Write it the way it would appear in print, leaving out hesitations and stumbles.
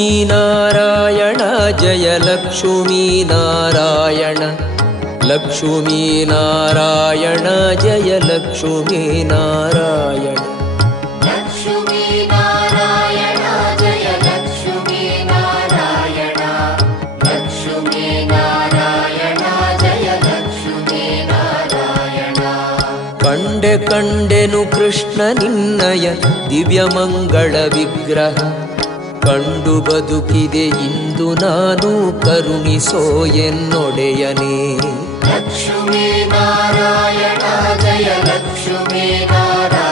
ಲಕ್ಷ್ಮೀನಾರಾಯಣ ಜಯ ಲಕ್ಷ್ಮೀನಾರಾಯಣ ಲಕ್ಷ್ಮೀನಾರಾಯಣ ಜಯ ಲಕ್ಷ್ಮೀನಾರಾಯಣ ಲಕ್ಷ್ಮೀನಾರಾಯಣ ಜಯ ಲಕ್ಷ್ಮೀನಾರಾಯಣ ಲಕ್ಷ್ಮೀನಾರಾಯಣ ಜಯ ಲಕ್ಷ್ಮೀನಾರಾಯಣ. ಕಂಡೆ ಕಂಡೆನು ಕೃಷ್ಣ ನಿನ್ನಯ ದಿವ್ಯಮಂಗಳ ವಿಗ್ರಹ ಕಂಡು ಬದುಕಿದೆ ಇಂದು ನಾನು ಕರುಣಿಸೋ ಎನ್ನೊಡೆಯನೇ. ಲಕ್ಷ್ಮೀನಾರಾಯಣ ಜಯ ಲಕ್ಷ್ಮೀನಾರಾಯಣ